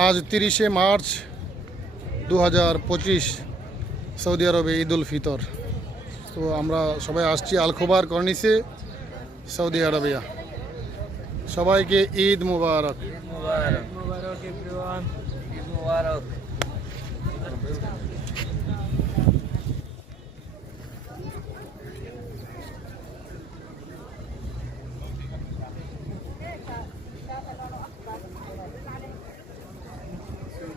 আজ তিরিশে মার্চ দু পঁচিশ সৌদি আরবে ঈদ উল ফিতর। তো আমরা সবাই আসছি আলখোবার কর্নিসে সৌদি আরবিয়া। সবাইকে ঈদ মুবারক মুবারক মুবারক এভরিওয়ান ঈদ মুবারক